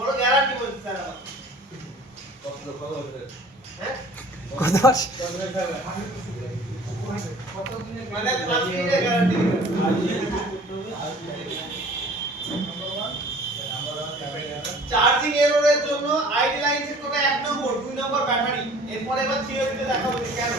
বড় গ্যারান্টি বলছি স্যার আমার কত হবে হ্যাঁ কত আছে মানে 5 মিনিটের গ্যারান্টি চার্জিং এররের জন্য আইডি লাইন সেট করতে 1 নম্বর 2 নম্বর ব্যাটারি এরপর এবার থিওরিতে দেখাবো যে কেন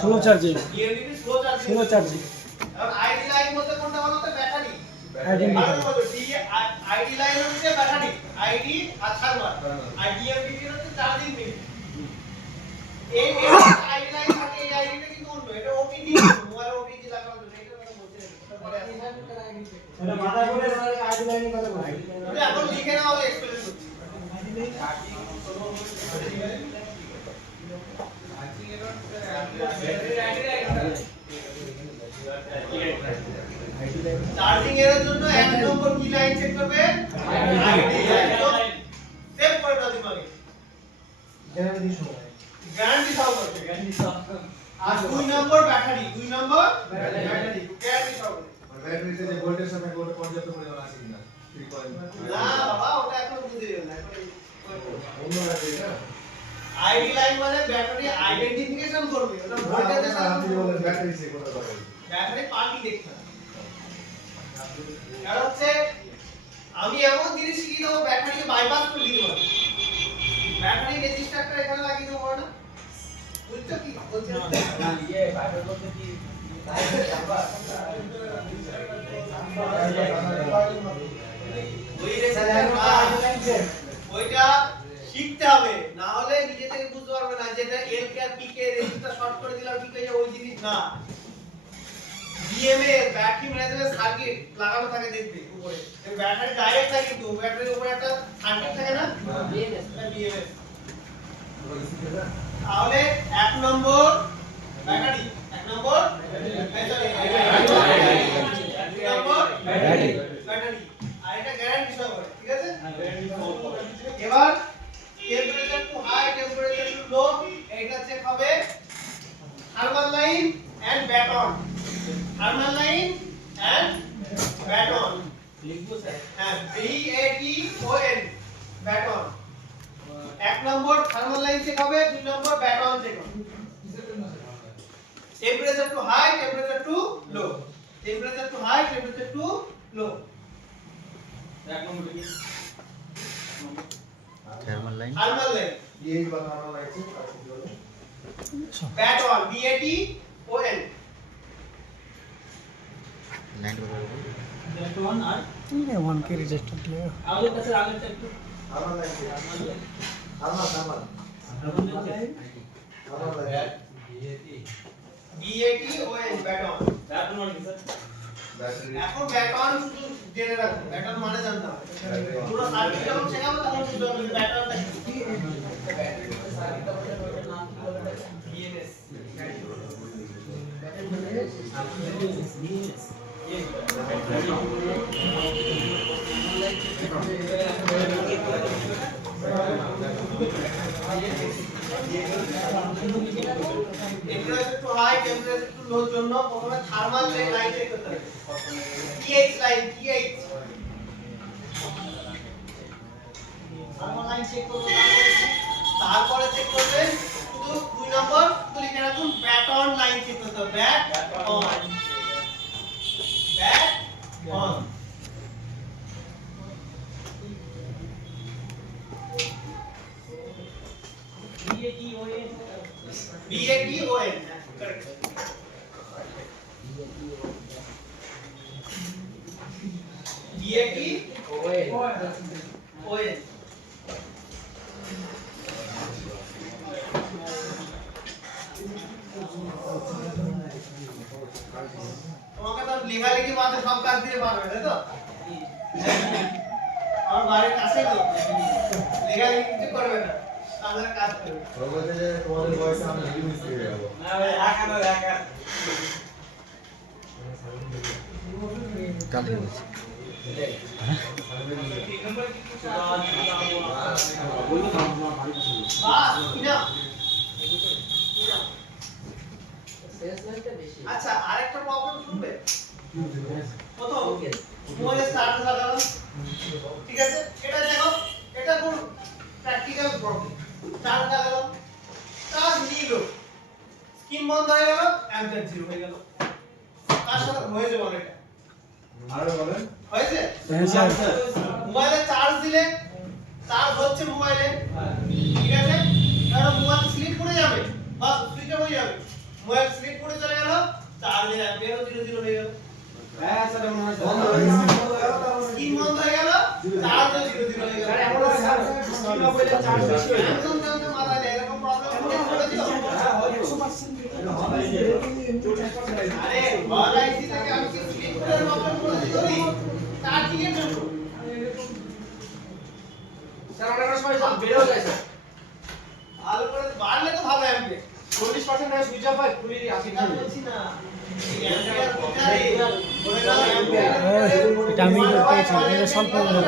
slow charging DMDP slow charging আর আইডি লাইন বলতে কোনটা বলো তো ব্যাটারি আইডি লাইন হচ্ছে ব্যাটারি আইডি আর সার্ভার আর ডিএমডিপি হচ্ছে চার্জিং পিন এই আইডি লাইন থাকে এই আইডিটা কিন্তু অন্য এটা ওপিজি মোবাইল ওপিজি লাগানো জন্য এটা কথা বলতে এটা মাথা করে আইডি লাইনের কথা বলি এটা এখন লিখে নাও আমি এক্সপ্লেইন করছি চার্জিং এর জন্য 1 নম্বর কি লাইন চেক করবে আইডি লাইন সেভ করে দাও দিমাগে গ্যারান্টি সহ করবে আর 2 নম্বর ব্যাটারি 2 নম্বর ব্যাটারি গ্যারান্টি সহ করবে ব্যাটারিতে যে ভোল্টেজ সামনে পর্যাপ্ত পরিমাণ আছে কিনা 3.5 না বাবা ওটা এখন বুঝে গেল না অন্য ব্যাটারি না আইডি লাইন মানে ব্যাটারি আইডেন্টিফিকেশন করবে ওটা ভোল্টেজের সাথে আপনি বলেন ব্যাটারি চেক করতে পারবেন ব্যাটারি পার্টি দেখতে হবে কারণ হচ্ছে আমি এমন জিনিস শিখিয়ে দেবো ব্যাটারিকে বাইপাস করে দিতে পারবো ব্যাটারি রেজিস্টারটা এখানে লাগিয়ে দেবো না বুঝছো কি বলছি না ইয়ে বাইপাস বলতে কি ওই রেজিস্টার ওইটা শিখতে হবে না হলে নিজে থেকে বুঝতে পারবে না যেটা এল কে আর পি কে রেজিস্টার শর্ট করে দিলাম ঠিক আছে ওই জিনিস না ডিএমএ ব্যাটারি ম্যানেজমেন্ট সার্কিট লাগানো থাকে দেখবে উপরে এই ব্যাটারি ডাইরেক্ট থাকে কিন্তু ব্যাটারির উপরে একটা সার্কিট থাকে না বিএমএস তাহলে 1 নম্বর ব্যাটারি 1 নম্বর ব্যাটারি আর এটা গ্যারান্টি সহ করে ঠিক আছে এবার temperature too high temperature too low এটা চেক হবে thermal line and baton thermal line and baton লিখবো স্যার হ্যাঁ BATON baton 1 number thermal line check হবে 2 নম্বর ব্যাটন চেক হবে temperature too high temperature too low temperature too high temperature too low এক number কি thermal line thermal line এই বানানো লাগছে আর কি বলে ব্যাটন BATON লাইন একটা ওয়ান আর 1 के रजिस्टर ले আমাদের কাছে আগেরটা একটু আমার লাগছে আমার BATON ব্যাটন ব্যাটন মানে কি স্যার ব্যাটারি এখন ব্যাটন শুধু জেনে রাখো ব্যাটন মানে জানতে হবে পুরো সার্কিট যখন শেখাবো তখন বুঝতে পারবে যে ব্যাটনটা কি BMS temperature too high temperature too low জন্য প্রথমে থার্মাল লাইন চেক করতে হবে TH line TH thermal line check করতে তারপরে চেক করবে শুধু 2 নম্বর শুধু লিখে রাখুন ব্যাটন লাইন চেক করতে হবে ব্যাটন BATON correct BATON তোমাকে তো লেখালেখি মাঝে সব কাজ দিতে পারবে তাই তো আমার বাড়ির কাছে তো লেখালেখি কিছু করবে না তাদের কাজ করবে বলতে যে তোমাদের বয়সে আমি হিল মিস করে যাব না ভাই একা না একা কাল হয়েছে বাস কিনা আচ্ছা আরেকটা প্রবলেম শুনবে প্রথম মোবাইলে স্টার্ট লাগালাম ঠিক আছে এটা দেখো এটা কোন প্র্যাকটিক্যাল প্রবলেম স্টার্ট লাগালাম চার্জ নিল স্ক্রিন বন্ধ হয়ে গেল অ্যাম্পিয়ার জিরো হয়ে গেল কার সাথে হয়েছে বল এটা আরো বলেন হয়েছে হ্যাঁ স্যার মোবাইলে চার্জ দিলে চার্জ হচ্ছে মোবাইলে ঠিক আছে কারণ মোবাইল স্লিপ করে যাবে বা সুইচ অফ হয়ে যাবে মোবাইল স্লিপ করে চলে গেল চার্জ অ্যাম্পিয়ারও 0 হয়ে গেল হ্যাঁ স্যার মনে হয় বন্ধ হয়ে গেল স্ক্রিন বন্ধ হয়ে গেল চার্জও 0 হয়ে গেল স্যার এমন হয় স্যার স্ক্রিন অফ হয়ে চার্জ বেশি হয়ে যায় একদম জানতে মাথা নেই এরকম প্রবলেম হয়েছিল হ্যাঁ হয় 100% আরে বল আইসি থেকে আমি কি স্লিপ করে প্রবলেম করেছি ধরি চার্জিং এর জন্য স্যার অনেক সময় সব বেরো যায় স্যার ভালো করে বাড়লে তো ভালো অ্যাম্পিয়ার 40% এর সুইচ অফ হয় পুরি 80 এটা বলছি না এই অ্যাম্পিয়ার কোথায় বলে দাও অ্যাম্পিয়ার এটা আমি পেয়েছি এটা সলভ করে দেবো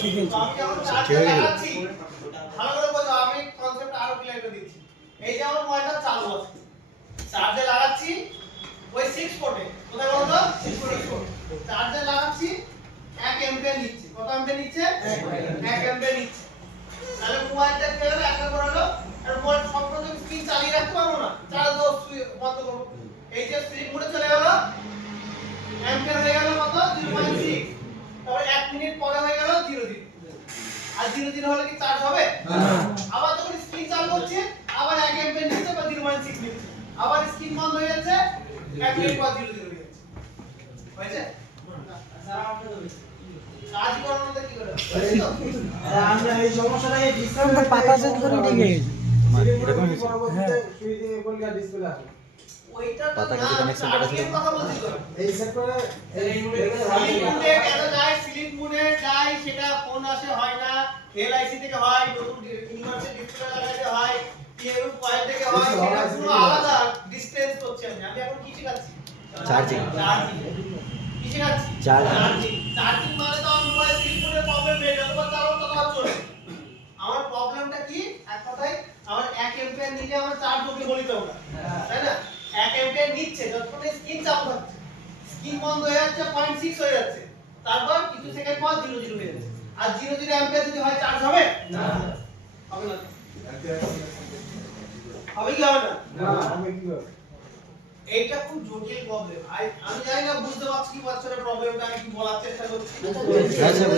ঠিক আছে আমি যখন চার্জ লাগাচ্ছি ভালো করে বোঝো আমি কনসেপ্ট আরো ক্লিয়ার করে দিচ্ছি এই যে আমার মোবাইলটা চালু আছে চার্জে লাগাচ্ছি ওই 6 পোর্টে কোথায় বলো তো 6 পোর্ট চার্জে লাগাচ্ছি 1 অ্যাম্পিয়ার নিচ্ছে কত অ্যাম্পিয়ার নিচ্ছে 1 অ্যাম্পিয়ার নিচ্ছে তাহলে মোবাইলটা কি হলো একটা করে হলো আর মোবাইল সম্পূর্ণ স্ক্রিন চালিয়ে রাখতে পারবো না চার্জ দাও বন্ধ করব এই যে স্লিপ মোডে চলে গেল অ্যাম্পিয়ার হয়ে গেল কত 0.6 তারপর 1 মিনিট পরে হয়ে গেল 0 আর 0 হলে কি চার্জ হবে না আবার যখন স্ক্রিন চালু করছে আবার 1 অ্যাম্পিয়ার নিচ্ছে বা 0.6 নিচ্ছে আবার স্ক্রিন বন্ধ হয়ে যাচ্ছে 1 মিনিট পর 0 হয়ে যাচ্ছে হয়েছে কাজ করার মধ্যে কি করে হয়েছে তো? আমরা এই সমস্যাটা এই তো পাতা চেঞ্জ করে নিয়ে গেছে এরকম হ্যাঁ। সুই দিয়ে বললে ডিসপ্লে আসে ওইটা তো পাতা না কিছু connection কাটা ছিল? চার্জিংয়ের কথা বলছি তো এই সেক্টরে এই স্লিপ মুডে কেন যায় স্লিপ মুডে যায় সেটা ফোন আসে হয় না এলআইসি থেকে হয় নতুন ইউনিভার্সাল ডিসপ্লে লাগাতে হয় টিএম কয়েল থেকে হয় সেটা পুরো আলাদা ডিসটেন্স করছি আমি এখন কি শেখাচ্ছি চার্জিং চার্জিং কি শেখাচ্ছি চার্জিং। চার্জিং মানে তো আমার মোবাইল স্লিপ মুডে প্রবলেম নেই যতবার চালাবো ততবার চলবে আমার প্রবলেমটা কি এক কথায় আমার 1 অ্যাম্পিয়ার নিলে আমার চার্জ ওকে বলি তো তাই না 1 অ্যাম্পিয়ার নিচ্ছে যতক্ষণ স্ক্রিন চালু থাকছে স্ক্রিন বন্ধ হয়ে যাচ্ছে 0.6 হয়ে যাচ্ছে তারপর কিছু সেকেন্ড পর 0 হয়ে যাচ্ছে আর 0 অ্যাম্পিয়ার যদি হয় চার্জ হবে না হবে না হবে কি হবে না না আমি কি করব এইটা খুব জটিল প্রবলেম আমি জানি না বুঝতে পারছি কি পারছো না প্রবলেমটা আমি কি বলার চেষ্টা করছি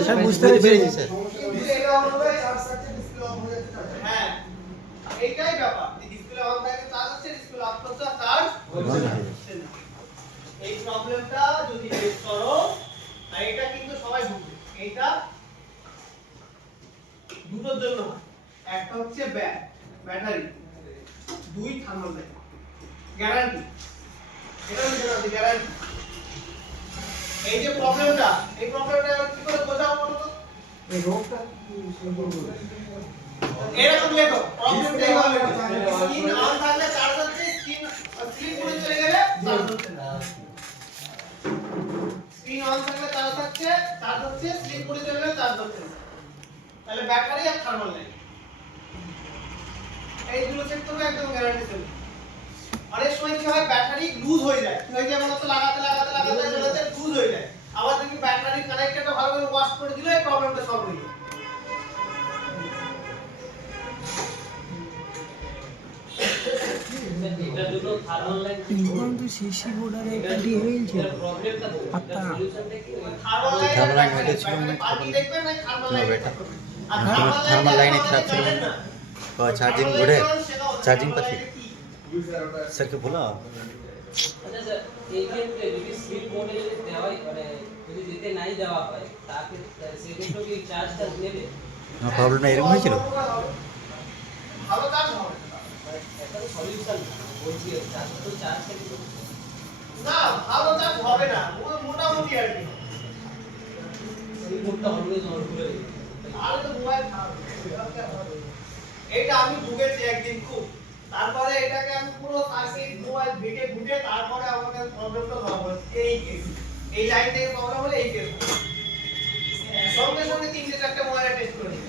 স্যার বুঝতে পেরেছি স্যার কিন্তু এটা হলো চার্জ থাকছে ডিসপ্লে অফ হয়ে যাচ্ছে হ্যাঁ এইটাই ব্যাপার ডিসপ্লে অন থাকে চার্জ হচ্ছে ডিসপ্লে অফ করছে চার্জ হচ্ছে না এই প্রবলেমটা যদি ফেস করো আর এটা কিন্তু সবাই বুঝবে এইটা দুটোর জন্য হয় একটা হচ্ছে ব্যাটারি দুই থার্মাল লাইন গ্যারান্টি এটা হচ্ছে না গ্যারান্টি এই যে প্রবলেমটা এই প্রবলেমটা কি করে বোঝাবো বলো তো এই রোগটা সম্পূর্ণ এরকম লেখো প্রবলেমটা এইভাবে লেখো স্ক্রিন অন থাকলে চার্জ হচ্ছে স্ক্রিন স্লিপ করে চলে গেলে চার্জ হচ্ছে না স্ক্রিন অন থাকলে চার্জ হচ্ছে স্লিপ করে চলে গেলে চার্জ হচ্ছে না তাহলে ব্যাটারি আর থার্মাল লাইন এই দুটো চেক করবে একদম গ্যারান্টি দেবে অনেক সময় কি হয় ব্যাটারি লুজ হয়ে যায় কি হয়ে যায় বলো তো লাগাতে চলাতে লুজ হয়ে যায় আবার তুমি ব্যাটারি কানেক্টরটা ভালো করে ওয়াশ করে দিলে এই প্রবলেমটা সলভ হয়ে যাবে এটা দুটো থার্মাল লাইন কিন্তু সিসি বোর্ডের একটা দিয়ে হয়েছে প্রবলেমটা পাতা সলিউশনটা কি থার্মাল লাইন থার্মাল লাইন মধ্যে ছিল না? পার্টি দেখবেন না থার্মাল লাইন বেটা আর থার্মাল লাইনে খারাপ ছিল না চার্জিং বোর্ডে চার্জিং পাতি স্যারকে বলো আচ্ছা স্যার এই ক্ষেত্রে যদি স্লিপ মোডে যদি দেওয়া হয় মানে যদি দিতে নাই দেওয়া হয় তাকে সেক্ষেত্রে কি চার্জটা নেবে প্রবলেমটা এরকম হয়েছিল ভালো কাজ হবে একটা তো সলিউশন বলছি চার্জ তো চার্জটা কি না ভালো কাজ হবে না মোটামুটি আর কি স্লিপ মোডটা অলওয়েজ অন করে দিই আর তো মোবাইল খারাপ এটা আমি ভুগেছি একদিন খুব তারপরে এটাকে আমি পুরো সার্কিট মোবাইল ঘেটে ঘুটে তারপরে আমাকে প্রবলেমটা ধরা পড়ে এই কেস এই লাইন থেকে প্রবলেম হলে এই কেস সঙ্গে সঙ্গে 3-4টা মোবাইলে টেস্ট করে দিই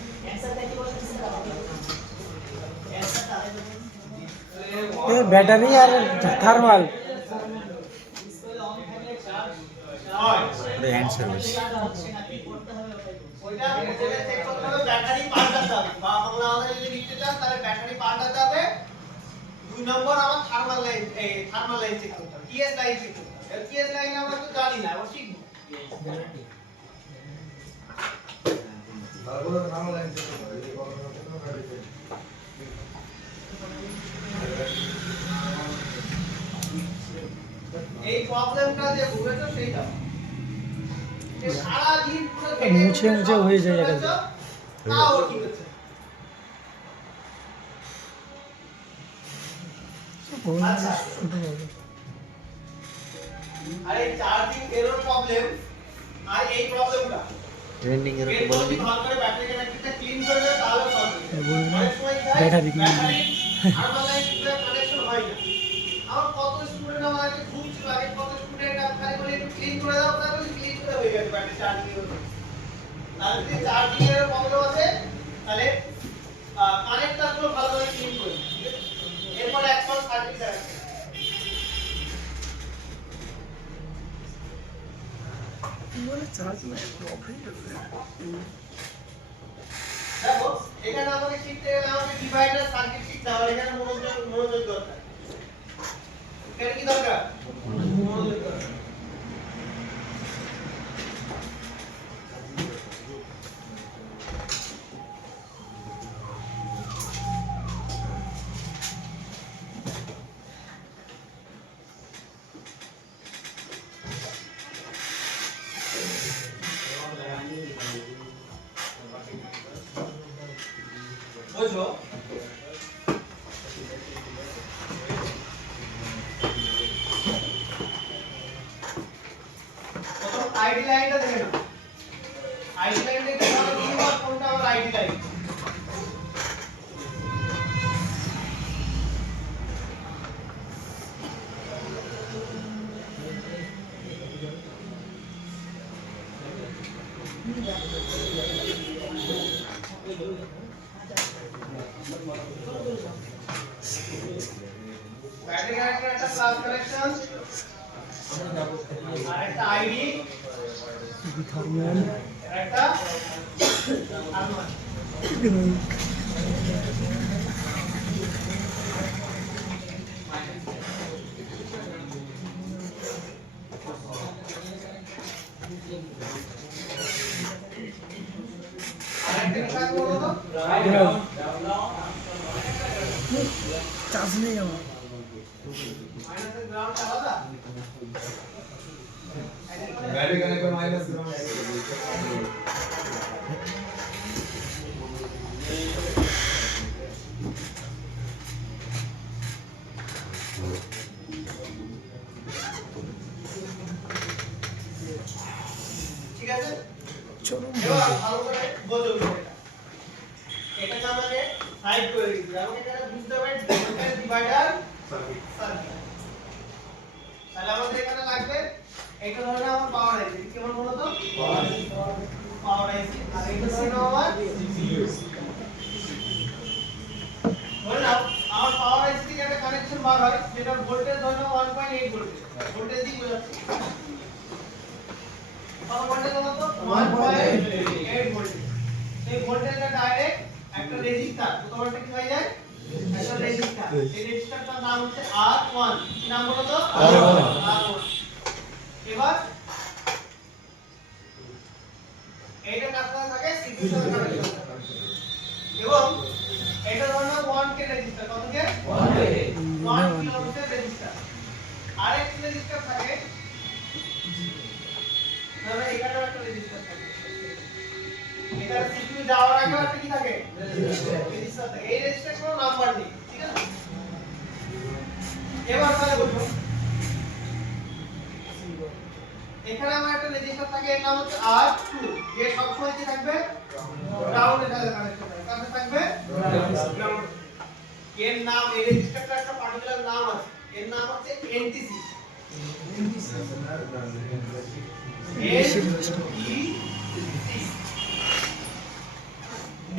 ব্যাটারি আর থার্মাল হয় ওটা হ্যান্ড সার্ভিস। ওইটা প্রথমে চেক করতে হবে ব্যাটারি পাল্টাতে হবে বা বাংলা আমাদের যদি লিখতে চান তাহলে ব্যাটারি পাল্টাতে হবে। 2 নম্বর আমার থার্মাল লাইন চেক করতে হবে, টিএস লাইন চেক করতে হবে। টিএস লাইন আমরা তো জানি না, আমরা শিখব। তারপরে নাম লাইন চেক করতে হবে, এই বলার কোনো কাজ নেই। এই প্রবলেমটা যে বুঝেছো সেইটা এই সারা দিন পুরো মুছে মুছে হয়ে যায় এটা। তাও ঠিক আছে। আচ্ছা আর এই চার্জিং এরর প্রবলেম আর এই প্রবলেমটা ট্রেন্ডিং এর এর উপর যদি ভালো করে ব্যাটারি কানেক্টরটা ক্লিন করে দেয় তাহলে সলভ হবে। অনেক সময় battery clean thermal line connection হয় না। আমার কত স্টুডেন্ট আমাকে খুঁজছে লাগে, কত স্টুডেন্ট খালি বলে একটু ক্লিন করে দাও, তারপরে ক্লিন করে হয়ে গেছে ব্যাটারি চার্জিং এর। তাহলে যদি চার্জিং এর প্রবলেম আছে তাহলে কানেক্টর গুলো ভালো করে ক্লিন করে দিন, ঠিক আছে? এরপর অ্যাকচুয়াল সার্কিট আছে। দেখো এখানে আমাকে শিখতে গেলে আমাকে ডিভাইডার সার্কিট শিখতে হবে, এখানে মনোযোগ দরকার। এখানে কি দরকার? মনোযোগ দরকার। বুঝো প্রথম আইডি লাইনটা দেখে নাও। আইডি লাইন দেখে নাও কোনটা আমার আইডি লাইন। ব্যাটারি কানেক্টর একটা ক্লাস কানেকশন আর একটা আইডি থার্মাল একটা থার্মাল। আরেকটা কি কাজ করবো তো? চার্জ নেই আমার। মাইনাসের গ্রাউন্ড আলাদা। Battery connector minus ground. ঠিক আছে? চলুন এবার ভালো করে বোঝো বিষয়টা। এটাকে আমাকে সাইড করে দিতে হবে। আমাকে এটা বুঝতে হবে ভোল্টেজ ডিভাইডার সার্কিট। তাহলে আমাদের এখানে লাগবে এটা ধরে নাও আমার পাওয়ার আইসি। কেমন বলো তো? পাওয়ার আইসি। আর এটা ধরে নাও আমার সিপিইউ। ধরে নাও আমার পাওয়ার আইসি থেকে একটা কানেকশন বার হয় যেটা ভোল্টেজ ধরে নাও 1.8 ভোল্টেজ। ভোল্টেজ দিয়ে বোঝাচ্ছি। কত ভোল্টেজ বলো তো? 1.8 ভোল্টেজ। এই ভোল্টেজটা ডাইরেক্ট একটা রেজিস্টার, কত ভোল্টেজ কি হয়ে যায়? একটা রেজিস্টার। এই রেজিস্টারটার নাম হচ্ছে R1। কি নাম বলো তো? R1। এবার এইটা কাছাকাছি থাকে সিপিইউ সাথে কানেক্ট এবং এটা ধরো 1 কে রেজিস্টার, কত কে? 1 কিলো ওহমের রেজিস্টার। আরেকটা রেজিস্টার থাকে ধরো এখানেও একটা রেজিস্টার থাকে। এখানে সিপিইউ যাওয়ার আগে একটা কি থাকে? রেজিস্টার থাকে। এই রেজিস্টার কোনো নাম্বার নেই, ঠিক আছে? এবার তাহলে বুঝো এখানে আমার একটা রেজিস্টার থাকে, এর নাম হচ্ছে R2, যে সব সময় কি থাকবে? গ্রাউন্ডের সাথে কানেক্ট থাকবে। কাছে থাকবে গ্রাউন্ড। এর নাম, এই রেজিস্টারটা একটা পার্টিকুলার নাম আছে, এর নাম হচ্ছে NTC।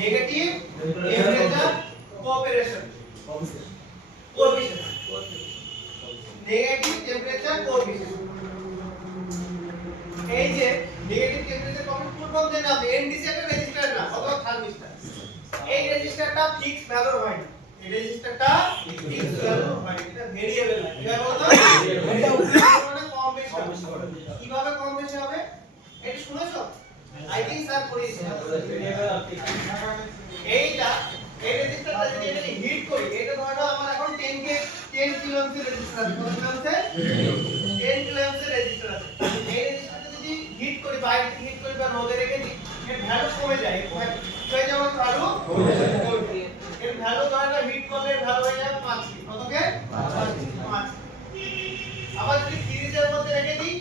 Negative temperature cooperation. Coefficient negative temperature coefficient এই যে negative temperature coefficient full form দেন আপনি এনডিসি একটা রেজিস্টার না অথবা থার্মিস্টার এই রেজিস্টারটা ফিক্স ভ্যালু হয় না এই রেজিস্টারটা ফিক্স ভ্যালু হয় এটা ভেরিয়েবল হয় এটা বলতো এটা মানে কম বেশি হবে কিভাবে কম বেশি হবে এটা শুনেছো আই থিং স্যার পড়িয়েছে এইটা এই রেজিস্টারটা যদি এটা হিট করি এটা ধরো আমার এখন 10 কিলো অ্যাম্পিয়ার রেজিস্টার আছে কত কিলো আছে 10 কিলো অ্যাম্পিয়ার রেজিস্টার আছে এই রেজিস্টারটা যদি হিট করি বাইরে হিট করি বা রোদে রেখে দিই এর ভ্যালু কমে যায় কমে যাওয়ার ভ্যালু এর ভ্যালু ধরো হিট করলে এর ভ্যালু হয়ে যাবে 5 কত কে 5 আবার যদি ফ্রিজের মধ্যে রেখে দিই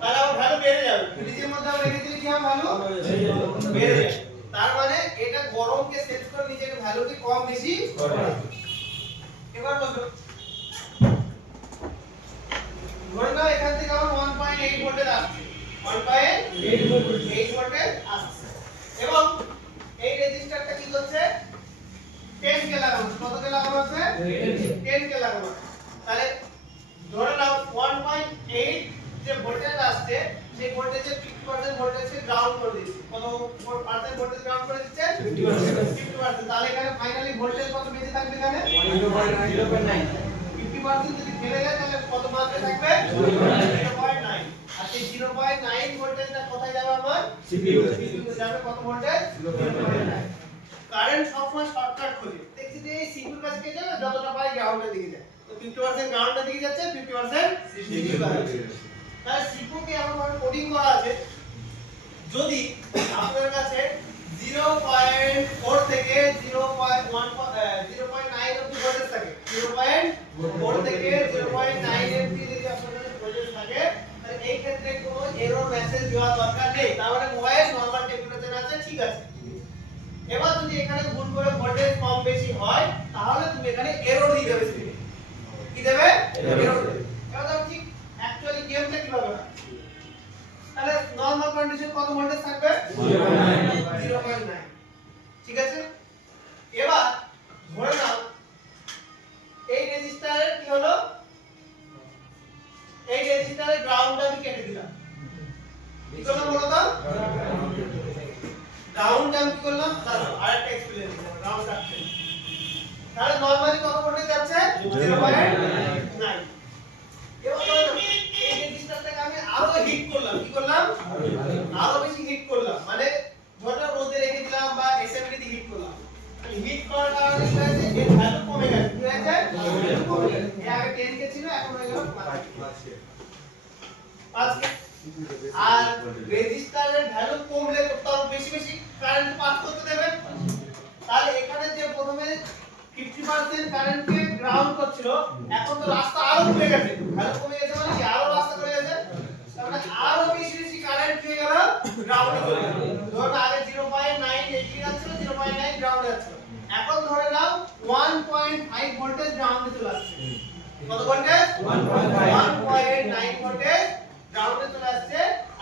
তাহলে আবার ভ্যালু বেড়ে যাবে ফ্রিজের মধ্যে আমরা রেখে দিলে কি হবে ভ্যালু বেড়ে যাবে তার মানে এটা গরমকে সেট করে নিজের ভ্যালুকে কম বেশি করে এবার বলো ধরে নাও এখান থেকে আমার 1.8 ভোল্টেজ আসছে 1.8 ভোল্টেজ আসছে এবং এই রেজিস্টারটা কি করছে 10 কে লাগানো কত কে লাগানো আছে 10 কে লাগানো তাহলে ধরে নাও 1.8 যে ভোল্টেজ আসছে সেই ভোল্টেজের 50% ভোল্টেজকে গ্রাউন্ড করে দিচ্ছে কত পার্সেন্ট ভোল্টেজ গ্রাউন্ড করে দিচ্ছে 50% তাহলে এখানে ফাইনালি ভোল্টেজ কত বেশি থাকবে এখানে 0.9 50% যদি ফেলে যায় তাহলে কত মাত্রা থাকবে 0.9 আর সেই 0.9 ভোল্টেজটা কোথায় যাবে আমার সিপিইউ তে যাবে কত ভোল্টেজ 0.9 কারেন্ট সবসময় শর্টকাট খোঁজে দেখছি যে এই সিপিইউর কাছে কে যাবে যতটা পাই গ্রাউন্ডের দিকে যায় তো 50% গ্রাউন্ডের দিকে যাচ্ছে 50% সিপিইউ যাচ্ছে তাহলে সিপিইউ কে এমন ভাবে কোডিং করা আছে যদি আপনার কাছে 0.4 থেকে 0.9 অবধি ভোল্টেজ থাকে 0.4 থেকে 0.9 অবধি যদি আপনার কাছে ভোল্টেজ থাকে তাহলে এই ক্ষেত্রে কোনো এরর মেসেজ দেওয়ার দরকার নেই তার মানে মোবাইল নরমাল টেম্পারেচার আছে ঠিক আছে এবার যদি এখানে ভুল করে ভোল্টেজ কম বেশি হয় তাহলে তুমি এখানে এরর দিয়ে দেবে কি দেবে এরর দেবে এবার দেখো ঠিক অ্যাকচুয়ালি গেমটা কিভাবে হয় তাহলে নরমাল কন্ডিশন কত ভোল্টেজ থাকবে 0.9 ঠিক আছে এবার ধরে নাও এই রেজিস্টারের কি হলো এই রেজিস্টারের গ্রাউন্ড আমি কেটে দিলাম কি করলাম বলো তো গ্রাউন্ড আমি কি করলাম দাঁড়াও আরেকটা এক্সপ্লেইন করব গ্রাউন্ড রাখতে তাহলে নরমালি কত ভোল্টেজ যাচ্ছে 0.9 এবার এই রেজিস্টারটাকে আমি আরো হিট করলাম কি করলাম আরো বেশি হিট করলাম মানে ধরো রোদে রেখে দিলাম বা এসএমডি দিয়ে হিট করলাম হিট করার কারণে কি হয়েছে এর ভ্যালু কমে গেছে কি হয়েছে ভ্যালু কমে গেছে এর আগে 10 কে ছিল এখন হয়ে গেল 5 কে আর রেজিস্টারের ভ্যালু কমলে তো বেশি বেশি কারেন্ট পাস করতে দেবে তাহলে এখানে যে প্রথমে 50% কারেন্টকে গ্রাউন্ড করছিল এখন তো রাস্তা আরো কমে গেছে ভ্যালু কমে গেছে মানে কি আরো রাস্তা কমে গেছে তার মানে আরো বেশি বেশি কারেন্ট হয়ে গেল গ্রাউন্ডে চলে গেল ধরুন আগে 0.9 এদিকে যাচ্ছিল 0.9 গ্রাউন্ডে যাচ্ছিল এখন ধরে নাও 1.5 ভোল্টেজ গ্রাউন্ডে চলে আসছে কত ভোল্টেজ 1.9 ভোল্টেজ গ্রাউন্ডে চলে আসছে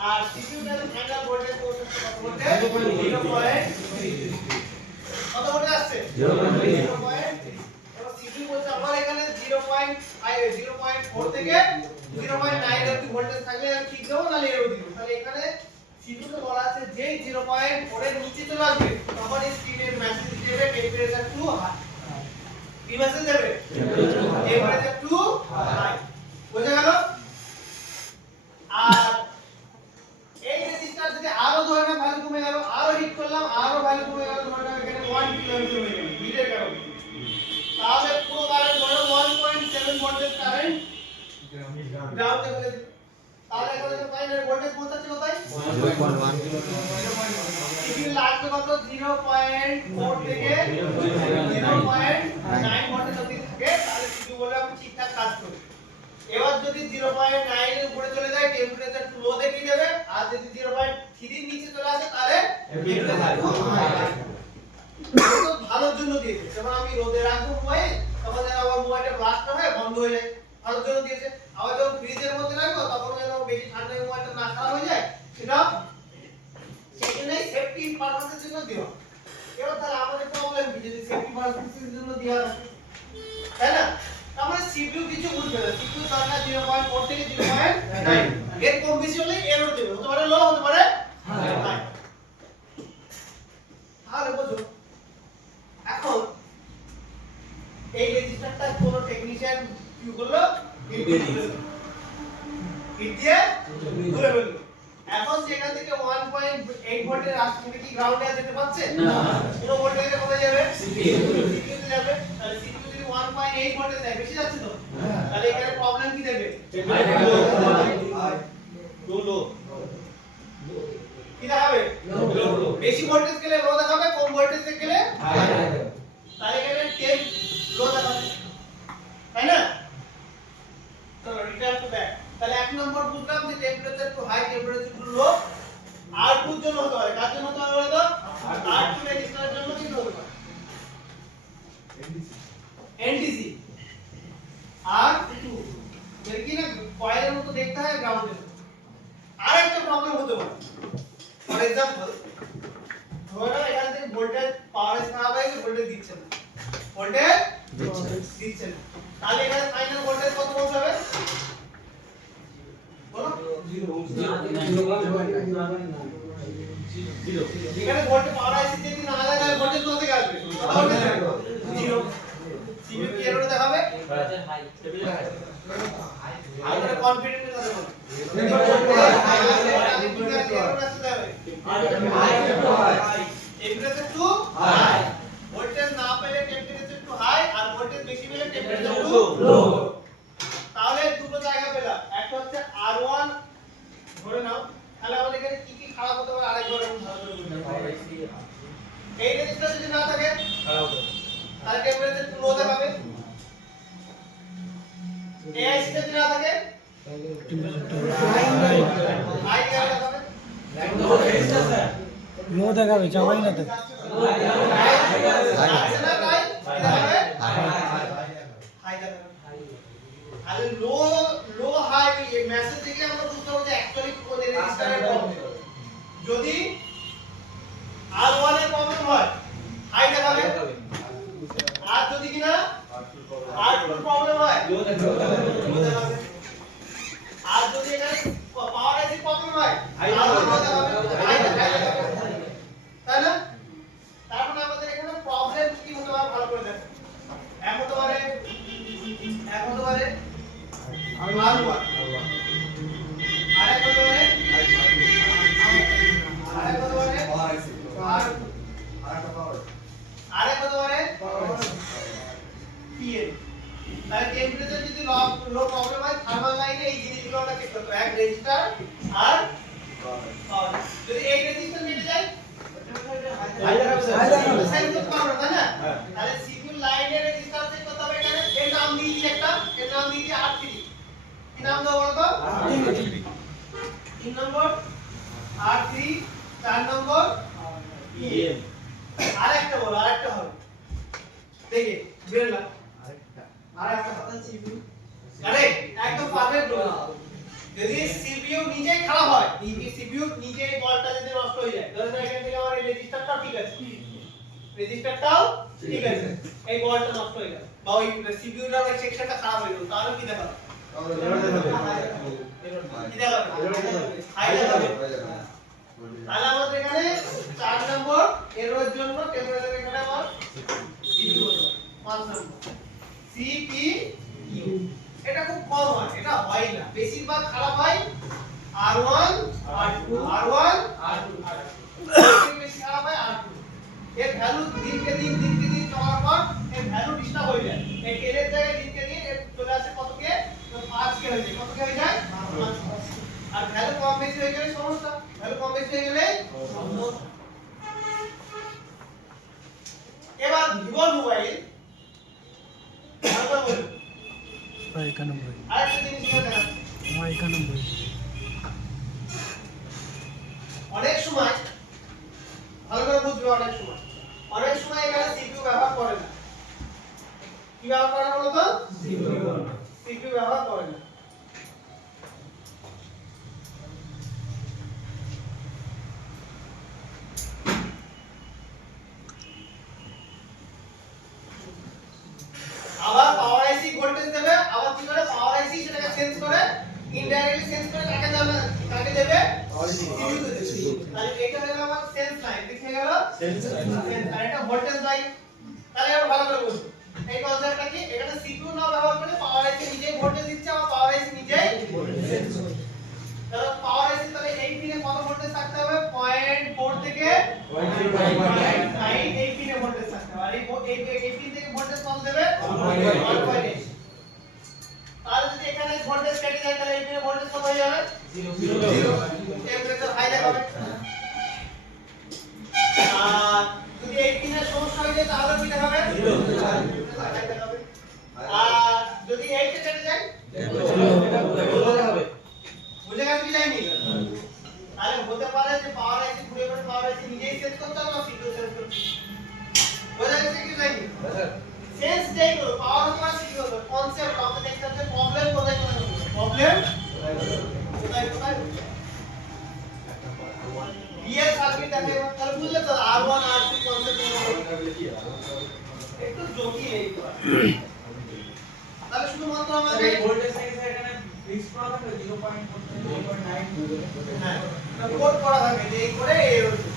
আর সিপিইউ এর ফাইনাল ভোল্টেজ পৌঁছাচ্ছে কত ভোল্টেজ 0.3 কত ভোল্টেজ আসছে 0.3 এবার সিপিইউ বলছে আমার এখানে 0.4 থেকে 0.9 অবধি ভোল্টেজ থাকলে আমি ঠিক দেবো নালে এরও দিব তাহলে এখানে সিপিইউ তে বলা আছে যে 0.4 এর নিচে চলে আসবে তখন এই স্ক্রিনের মেসেজ দেবে টেম্পারেচার টু হাই কি মেসেজ দেবে টেম্পারেচার টু হাই বুঝা গেল আর এই রেজিস্টার যদি আরো ধরে ভ্যালু কমে গেল আরো হিট করলাম আরো ভ্যালু কমে গেল ধরে নাও এখানে 1 কিলো অ্যাম্পিয়ার হয়ে গেল হিটের কারণে তাহলে পুরো কারেন্ট ধরো 1.7 ভোল্টেজ কারেন্ট গ্রাউন্ডে ফেলে দিল তাহলে এখন এটা ফাইনাল ভোল্টেজ পৌঁছাচ্ছে কোথায় 1.1 এখানে লাগবে কত 0.4 থেকে 0.9 ভোল্টেজ অবধি থাকে তাহলে সিপিইউ বলে আমি ঠিকঠাক কাজ করি এবার যদি 0.9 এর উপরে চলে যায় টেম্পারেচার টু লো দেখিয়ে দেবে আর যদি 0.3 এর নিচে চলে আসে তাহলে টেম্পারেচার টু হাই তো ভালোর জন্য দিয়েছে যেমন আমি রোদে রাখবো মোবাইল তখন যেন আমার মোবাইলটা ব্লাস্ট না হয় বন্ধ হয়ে যায় ভালোর জন্য দিয়েছে আবার যখন ফ্রিজের মধ্যে রাখবো তখন যেন বেশি ঠান্ডা হয়ে মোবাইলটা না খারাপ হয়ে যায় সেটা সেখানে সেফটি পারপাসের জন্য দেওয়া এবার তাহলে আমাদের প্রবলেম কি যদি সেফটি পারপাসের জন্য দেওয়া থাকে তাই না? তার মানে CPU কিছু বুঝবে না, CPU দরকার 0.4 থেকে 0.9, এর কম বেশি হলে এরর দেবে, হতে পারে লো, হতে পারে হাই। তাহলে বুঝো এখন এই রেজিস্টারটা কোন টেকনিশিয়ান কি করলো, হিট দিয়ে ঘুরে ফেললো। এখন সেখান থেকে 1.8 ভোল্টের আসছে, সেটা কি গ্রাউন্ডে যেতে পারছে না, পুরো ভোল্টেজে কোথায় যাবে, CPU তে যাবে। তাহলে CPU যদি 1.8 ভোল্টে যায়, বেশি যাচ্ছে তো, তাহলে এখানে প্রবলেম কি দেবে, লো কি দেখাবে, বেশি ভোল্টেজ গেলে লো দেখাবে, কম ভোল্টেজ গেলে হাই দেখাবে। তাহলে এখানে টেপ লো দেখাবে, তাই না? চলো রিটার্ন টু ব্যাক। তাহলে এক নম্বর বুঝলাম যে temperature too high, temperature too low R2 এর জন্য হতে পারে, কার জন্য হতে পারে বলো তো, R2 রেজিস্টারের জন্য কি হতে পারে, NTC R2 এর কি না কয়েলের মতো দেখতে হয় গ্রাউন্ডের। আর একটা প্রবলেম হতে পারে, ফর এক্সাম্পল ধরো এখান থেকে ভোল্টেজ পাওয়ার খারাপ হয়ে গেছে, ভোল্টেজ দিচ্ছে না, ভোল্টেজ দিচ্ছে না, তাহলে এখানে ফাইনাল ভোল্টেজ কত পৌঁছাবে বলো, 0 এখানে ভোল্টেজ পাওয়ার আইসি যদি না দেয় তাহলে ভোল্টেজ কত থেকে আসবে, 0। সিপিইউ কি এরর দেখাবে, টেম্পারেচার হাই, আমরা কনফিডেন্টের সাথে বলো, টেম্পারেচার টু হাই, ভোল্টেজ না পেলে টেম্পারেচার টু হাই, আর ভোল্টেজ বেশি পেলে টেম্পারেচার টু লো। তাহলে দুটো জায়গা পেলাম, একটা হচ্ছে R1 ধরে নাও, তাহলে আমাদের এখানে কি কি খারাপ হতে পারে আরেকবার আমি ভালো করে বুঝতে পারি। এই রেজিস্টার যদি না থাকে খারাপ হবে, তাহলে টেম্পারেচার টু লো দেখাবে। AIC যদি না থাকে হাই দেখাবে, লো দেখাবে, চাপাই না তো তাহলে লো হাই এই মেসেজ থেকে আমরা বুঝতে পারবো যে অ্যাকচুয়ালি কোন রেজিস্টারের প্রবলেম। যদি R1 এর প্রবলেম হয় হাই দেখাবে, আর যদি কিনা R2 এর প্রবলেম হয় লো দেখাবে, আর যদি এখানে পাওয়ার আইসি প্রবলেম হয় হাই দেখাবে, তাই না? তারপরে আমাদের এখানে প্রবলেম কি হতে পারে ভালো করে দেখো, এক হতে পারে R1, আরেক হতে পারে R2, আরেক হতে পারে PN। তাহলে টেম্পারেচার যদি লো প্রবলেম হয় থার্মাল লাইনে এই জিনিসগুলো আমরা চেক করতে হবে, এক রেজিস্টার আর পাওয়ার। যদি এই রেজিস্টার মিলে যায় হাই দেখাবে, সাইন করতে পারবো না, তাই না? তাহলে সিপিইউ লাইনের রেজিস্টার চেক করতে হবে, এখানে এর নাম দিয়ে দিই, একটা এর নাম দিয়ে দিই R3। কি নাম দেবো বলতো, 3 নম্বর R3, 4 নম্বর EN। আরেকটা বলো, আরেকটা হবে দেখি বেরলা, আরেকটা কথা সিপিইউ কারেক্ট, একদম পারফেক্ট বলো। যদি সিপিইউ নিজেই খারাপ হয়, সিপিইউ নিজেই বলটা যদি নষ্ট হয়ে যায়, ধরো এখান থেকে আমার এই রেজিস্টারটাও ঠিক আছে, রেজিস্টারটাও ঠিক আছে, এই বলটা নষ্ট হয়ে গেল বা ওই সিপিইউটার ওই সেকশনটা খারাপ হয়ে গেল, তাহলে কি দেখাবে, কি দেখাবে, হাই দেখাবে। তাহলে আমাদের এখানে 4 নম্বর এররের জন্য টেম্পারেচার এখানে আমার সিপিইউ হলো 5 নম্বর সিপিইউ। এটা খুব কম হয়, এটা হয় না, বেশিরভাগ খারাপ হয় R1 R2 R1 R2 বেশি খারাপ হয় R2। এর ভ্যালু দিনকে দিন চলার পর এর ভ্যালু ডিস্টার্ব হয়ে যায়, এই 10 এর জায়গায় দিনকে দিন এর চলে আসে কতকে, 5 কে হয়ে যায়, কতকে হয়ে যায় 5। আর ভ্যালু কম বেশি হয়ে গেলে সমস্যা, ভ্যালু কম বেশি হয়ে গেলে সমস্যা। এবার ভিভো মোবাইল আমরা বলি 91 আরেকটা জিনিস এখানে দেখাচ্ছি, 91 অনেক সময় ভালো করে বুঝবে, অনেক সময় এখানে সিপিইউ ব্যবহার করে না। কি ব্যবহার করে না বলো তো, সিপিইউ ব্যবহার করে না। আবার পাওয়ার সেন্স করে, ইনডাইরেক্টলি সেন্স করে কাকে দেবে সিপিইউ তে দেবে। তাহলে এটা হলো আমার সেন্স লাইন, ঠিক হয়ে গেল সেন্স আর এটা ভোল্টেজ লাইন। তাহলে আমরা ভালো করে বুঝবো এই কনসেপ্টটা কি। এখানে সিপিইউ না ব্যবহার করে পাওয়ার আইসি নিজেই ভোল্টেজ দিচ্ছে, আর পাওয়ার আইসি নিজেই সেন্স করছে। তাহলে পাওয়ার আইসি তাহলে এই পিনে কত ভোল্টেজ থাকতে হবে, 0.4 থেকে 0.9 এই পিনে ভোল্টেজ থাকতে হবে। আর এই পিন থেকে ভোল্টেজ কত দেবে 1.8। তাহলে যদি এখানে ভোল্টেজ কেটে যায় তাহলে এই পিনে ভোল্টেজ কত হয়ে যাবে 0। টেম্পারেচার হাই দেখাবে। আর যদি এই পিনের সমস্যা হয়ে যায় তাহলে কি দেখাবে 0 দেখাবে। আর যদি এইটা কেটে যায় বুঝে গেছে কি যায়নি? তাহলে হতে পারে যে পাওয়ার আইসি ঘুরে ঘুরে পাওয়ার আইসি নিজেই সেট করতে হবে না সিপিইউ সেট করতে। বুঝে গেছে কি যায়নি? সেন্স যেই করো পাওয়ার হতে পারে সিপিইউ হবে। কনসেপ্ট আমাদের দেখতে হবে প্রবলেম কোথায় কোথায় হবে। প্রবলেম কোথায় কোথায় রিয়েল সার্কিট দেখে তাহলে বুঝলে তো R1 R2 কনসেপ্ট একটু জটিল এই তো। তাহলে শুধুমাত্র আমাদের ভোল্টেজ সাইজ এখানে ফিক্স করা থাকে 0.9 হ্যাঁ কোড করা থাকে যে এই করে এই হচ্ছে।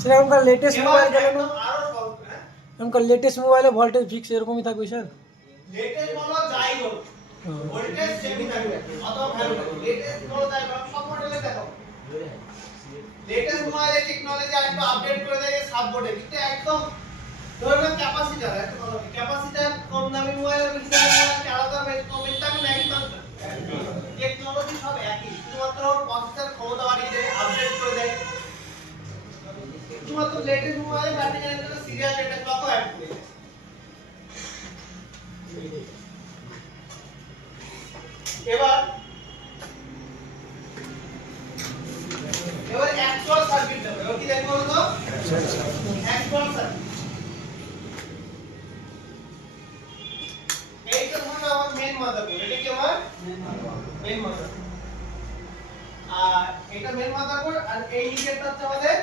সেরকমকার লেটেস্ট মোবাইল গেলে না, আরো সহজ হ্যাঁ এরকমকার লেটেস্ট মোবাইলে ভোল্টেজ ফিক্স এরকমই থাকবে স্যার। লেটেস্ট বলো যাই হোক ভোল্টেজ সেমই থাকবে অথবা ভ্যালু থাকবে। লেটেস্ট বলো যাই হোক সব মডেলে দেখো লেটেস্ট মোবাইলের টেকনোলজি আর একটু আপডেট করে দেয় সাব বোর্ডে, কিন্তু একদম ধরুন ক্যাপাসিটার একটা কথা বলি, ক্যাপাসিটার কম দামি মোবাইল আর বেশি দামি মোবাইল আলাদা কমেন্ট থাকে না, একই ফাংশন টেকনোলজি সব একই, শুধুমাত্র প্রসেসর ক্ষমতা বাড়িয়ে দেয় আপডেট করে দেয়। শুধুমাত্র লেটেস্ট মোবাইলে ব্যাটারি জেনারেটর সিরিয়াল ডেটা ক্লকও অ্যাড করে দেয়। এবার অ্যাকচুয়াল সার্কিট দেখো। এবার কি দেখবো বলো তো অ্যাকচুয়াল সার্কিট। এইটা হলো আমার মেইন মাদারবোর্ড, এটা কি আমার মেইন মাদারবোর্ড। আর এটা মেইন মাদারবোর্ড আর এই ইন্ডিকেটর হচ্ছে আমাদের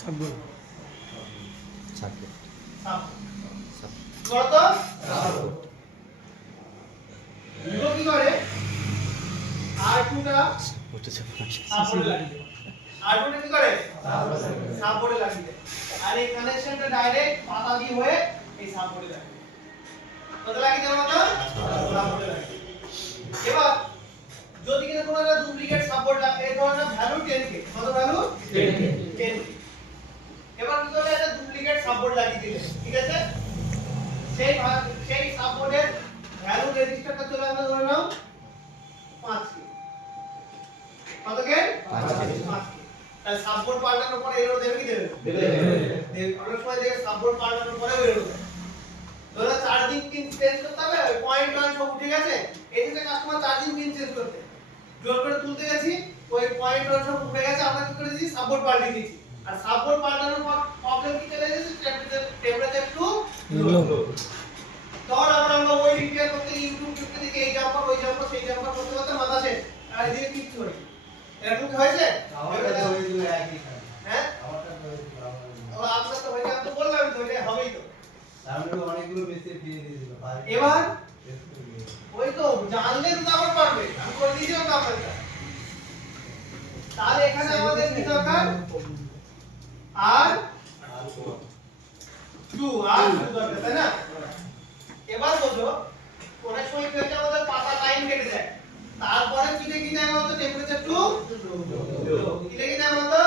সাববোর্ড। সার্কিট সাব কত দুটো কি করে R2 টা উঠেছে সাববোর্ডে লাগিয়ে দেয়। R2 টা কি করে সাববোর্ডে লাগিয়ে দেয়। আর এই কানেকশনটা ডাইরেক্ট পাতা দিয়ে হয়ে এই সাববোর্ডে লাগে। কত লাগিয়ে দেওয়ার মতো সাববোর্ডে লাগে। এবার যদি কিনা কোনো একটা ডুপ্লিকেট সাববোর্ড লাগে, এই ধরনের ভ্যালু 10k, কত ভ্যালু 10k। এবার কি করলে একটা ডুপ্লিকেট সাববোর্ড লাগিয়ে দিলে, ঠিক আছে? সেই সাববোর্ডের ভ্যালু রেজিস্টারটা চলে আসবে ধরে নাও 5k। কত কে 5k। তাহলে সাববোর্ড পাল্টানোর পরে এরর দেবে কি দেবে দেবে। অনেক সময় দেখে সাববোর্ড পাল্টানোর পরে এরর দেয়। ধরো চার্জিং পিন চেঞ্জ করতে হবে, পয়েন্ট সব উঠে গেছে, এদিকে কাস্টমার চার্জিং পিন চেঞ্জ করতে জোর করে তুলতে গেছি, ওই পয়েন্ট সব উঠে গেছে, আমরা কি করে দিয়েছি সাববোর্ড পাল্টে দিয়েছি। আর সাববোর্ড পাল্টানোর পর প্রবলেম কি চলে এসেছে, টেম্পারেচার একটু লো। তখন আমরা ওই রিপেয়ার করতে ইউটিউব থেকে এই জাম্পার ওই জাম্পার সেই জাম্পার করতে করতে মাথা শেষ, আর এদিকে কিচ্ছু হয়নি। এরকম কি হয়েছে? হ্যাঁ আপনার তো হয়েছে, আমি তো বললাম তো এটা হবেই তো। এবার ওই তো জানলে তো আবার পারবে, আমি করে দিয়েছিলাম তো আপনাকে। তাহলে এখানে আমাদের কি দরকার আর 2 দরকার, তাই না? এবার বোঝো অনেক সময় কি হচ্ছে আমাদের পাতা লাইন কেটে যায়, তারপরে কি দেখি যায় আমাদের টেম্পারেচার টু লো। কি দেখি যায় আমাদের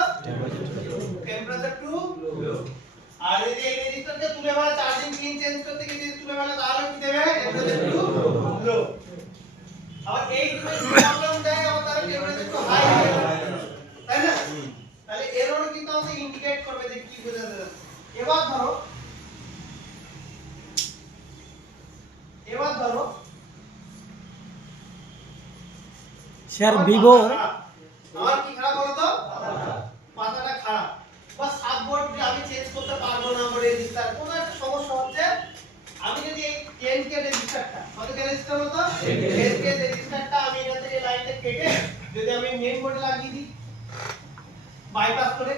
টেম্পারেচার টু লো। আর যদি এই রেজিস্টারটা তুলে ফেলা, চার্জিং পিন চেঞ্জ করতে গিয়ে যদি তুলে ফেলা, তাহলে কি দেবে টেম্পারেচার টু লো। আবার এই প্রবলেম দেয় আবার তার টেম্পারেচার টু হাই হয়ে যাবে, তাই না? তাহলে এরর কিন্তু আমাদের ইন্ডিকেট করবে যে কি বোঝাতে যাচ্ছে। এবার ধরো স্যার ভিভো আমার কি খারাপ বলো তো পাতাটা খারাপ, বা সাববোর্ড আমি চেঞ্জ করতে পারবো না, আমার রেজিস্টার কোনো একটা সমস্যা হচ্ছে। আমি যদি এই 10k রেজিস্টারটা, কত কে রেজিস্টার হতো 10k রেজিস্টারটা আমি এখান থেকে লাইনটা কেটে যদি আমি মেইন বোর্ডে লাগিয়ে দিই বাইপাস করে,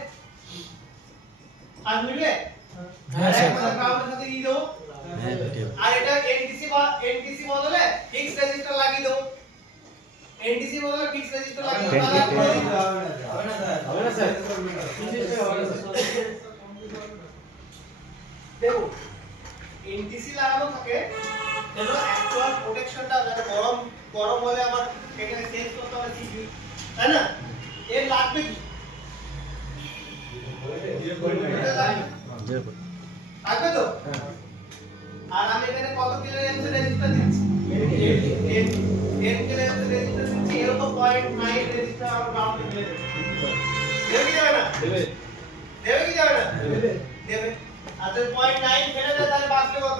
আর মিলবে? হ্যাঁ স্যার। গ্রাউন্ডের সাথে দিয়ে দেবো, হ্যাঁ ভিডিও আর এটা এনটিসি বদলে ফিক্সড রেজিস্টার লাগিয়ে দাও। এনটিসি বদলে ফিক্সড রেজিস্টার লাগিয়ে দাও। হবে না স্যার দেখো এনটিসি লাগানো থাকে যেন অ্যাকচুয়াল প্রোটেকশনটা যাতে গরম হলে আমার এখানে সেন্স করতে হবে সিপি, তাই না? এর লাগবে কি? লাগবে তো? আর আমি এখানে কত কিলো এমসি রেজিস্টার দিচ্ছি? 10 কিলো এমসি রেজিস্টার দিচ্ছি, এরকম 0.9 রেজিস্টার আমার গ্রাউন্ডে ফেলে দেবে। দেবে কি যাবে না? দেবে কি যাবে না? দেবে। আর যদি 0.9 ফেলে দেয় তাহলে বাঁচবে কত?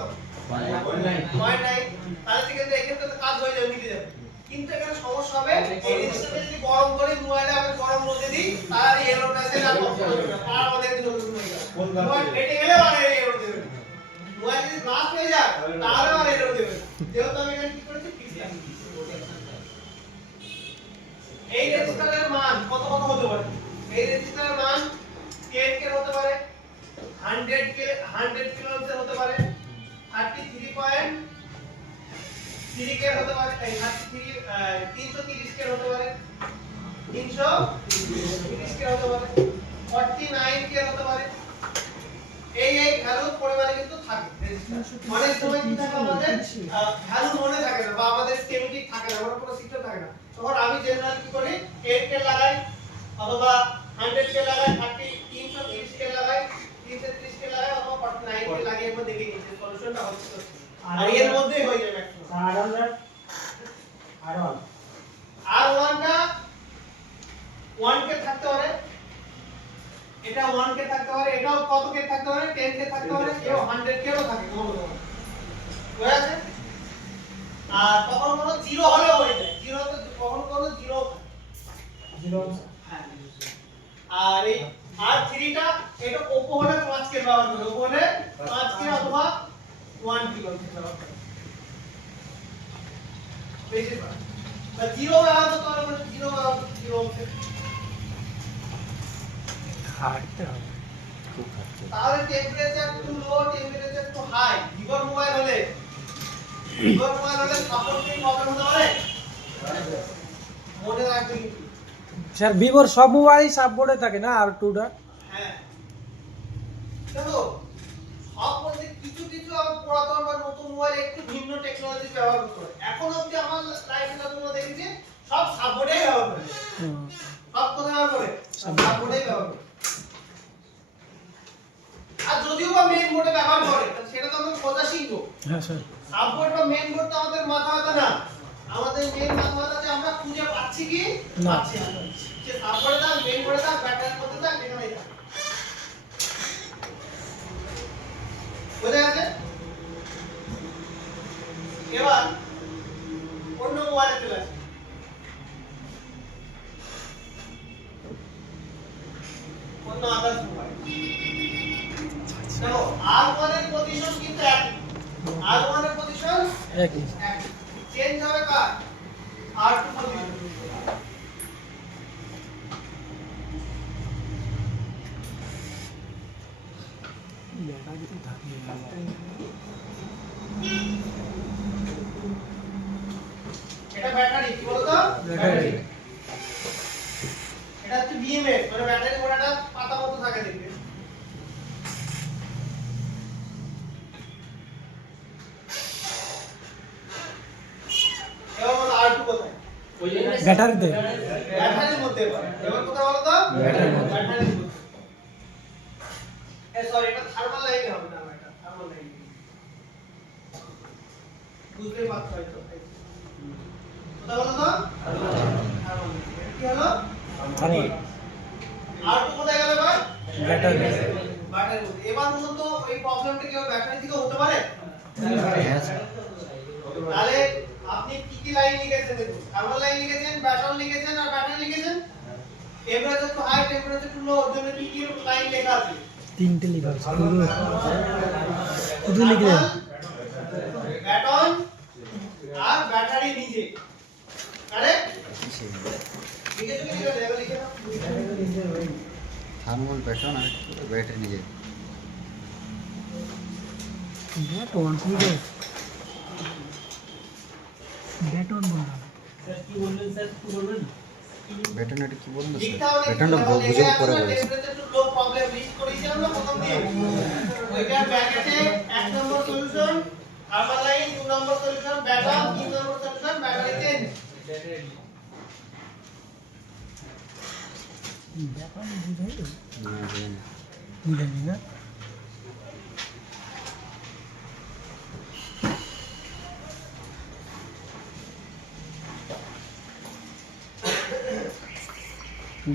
0.9। তাহলে ঠিক আছে, এখানে তো কাজ হয়ে যাবে, মিটে যাবে। কিন্তু এখানে সমস্যা হবে, এই রেজিস্টারটা যদি গরম করে মোবাইলে আমি গরম রোদে দিই তাহলে এরর মেসেজ আর কষ্ট হবে না, আর আমাদের একটু জলদি হয়ে যাবে। মোবাইল ফেটে গেলে আর এরর দেবে না। মোবাইল যদি ব্লাস্ট হয়ে যায় তাহলে আর এরর দেবে না। যেহেতু আমি এখানে কি করেছি, ফিক্স লাগিয়েছি। এই রেজিস্টারের মান কত হতে পারে? এই রেজিস্টারের মান 10 কে হতে পারে, 100 কিলো ওহমের হতে পারে, 33.3 কে হতে পারে, 330 কে হতে পারে, 330 কে হতে পারে, 49 কে হতে পারে। এই ভ্যালু পরিমাণে কিন্তু থাকে রেজিস্টার। অনেক সময় কি থাকে আমাদের ভ্যালু মনে থাকে না বা আমাদের স্কেমেটিক থাকে না, আমরা পুরো সিস্টেম থাকে না। তখন আমি জেনারেল কি করি, 8 কে লাগাই অথবা 100 কে লাগাই, 330 কে লাগাই, 330 কে লাগাই অথবা 49 কে লাগিয়ে আমরা দেখে নিই যে সলিউশনটা হচ্ছে তো। আর এর মধ্যেই হয়ে যাবে ম্যাক্সিমাম। R1 টা 1 কে থাকতে পারে, এটা 1 কে থাকতে পারে, এটাও কত কে থাকতে পারে, 10 কে থাকতে পারে, এও 100 কেও থাকে কোনো হয়ে আছে। আর কখনো 0 হলেও হয়ে যায়, 0 তো কখনো 0 হ্যাঁ। আর এই R3 টা এটা ওপো হলে 5 কে ব্যবহার করে, ওপো হলে 5 কে অথবা 1 কিলো ব্যবহার করে বেশি পারে। বা 0 ব্যবহার করতে পারে, 0 ব্যবহার 0 খাটতে হবে। খুব খাচ্ছে তাহলে temperature too low, temperature too high, ভিভোর মোবাইল হলে সাপোর্টিং প্রবলেম হতে পারে, মনে রাখবে কিন্তু। স্যার ভিভোর সব মোবাইল সাপোর্টে থাকে না আর টুটা? হ্যাঁ দেখো, সব বলতে কিছু আমার পুরাতন বা নতুন মোবাইল একটু ভিন্ন টেকনোলজি ব্যবহার করে। এখন অবধি আমার লাইফে যতগুলো দেখেছি সব সাপোর্টেই ব্যবহার করে। সব কোথায় ব্যবহার করে? সাপোর্টেই ব্যবহার করে। আর যদিও বা মেইন বোর্ডে ব্যবহার করে সেটা তো আমরা খোঁজা শিখবো। হ্যাঁ স্যার। সাপোর্ট বা মেইন বোর্ড তো আমাদের মাথা ব্যথা না, আমাদের মেইন মাথা ব্যথা যে আমরা খুঁজে পাচ্ছি কি না। পাচ্ছি না। সে সাপোর্টে থাক, মেইন বোর্ডে থাক, ব্যাটারির মধ্যে থাক, যেখানেই থাক। বুঝে গেছে? এবার অন্য মোবাইলে চলে আসি। অন্য আদার্স মোবাইল দেখো, R1 এর পজিশন কিন্তু একই, R1 এর পজিশন একই। একই, চেঞ্জ হবে কার? R2 position. এটা ব্যাটারি কি বলতো? ব্যাটারি। এটা হচ্ছে BMS, মানে ব্যাটারি মোড়াটা পাতা মতো থাকে দেখবে। এবার বলো R2 কোথায়? ব্যাটারিতে। ব্যাটারির মধ্যে পাবে। এবার কোথায় বলো তো? ব্যাটারির মধ্যে। সরি, এটা থার্মাল লাইনে হবে না, এটা থার্মাল লাইন। বুঝতেই পারছো হয়তো। কোথায় বলো তো? Thermal line. কি হলো? থার্মাল। R2 কোথায় গেল এবার? ব্যাটারি। ব্যাটারির মধ্যে। এবার বলুন তো এই প্রবলেমটা কি ব্যাটারি থেকে হতে পারে? তাহলে আপনি কি লাইন লিখেছেন দেখুন, থার্মাল লাইন লিখেছেন, ব্যাটারি লিখেছেন আর ব্যাটারি লিখেছেন। Temperature too high, temperature too low, ওর জন্য কি লাইন লেখা আছে? তিনটে লেখা আছে। শুধু লিখে দেন। ব্যাটন আর ব্যাটারি নিজে, কারেক্ট? লিখেছো কি লিখে নাও। থার্মাল প্যাটার্ন আর ব্যাটারি নিজে ব্যাট ওয়ান পুরো ব্যাট ওয়ান বল স্যার কি বললেন স্যার কি বলবেন ব্যাটনটা কি বললো লিখতে স্যার হবে ব্যাটনটা বুঝে পরে বলেছে টেম্পারেচার লো প্রবলেম লিস্ট করেছি আমরা প্রথম দিয়ে ওইটার ব্র্যাকেটে 1 number solution thermal line 2 number solution baton 3 number solution battery change bat one বুঝাই তো না জানি না। বুঝাই না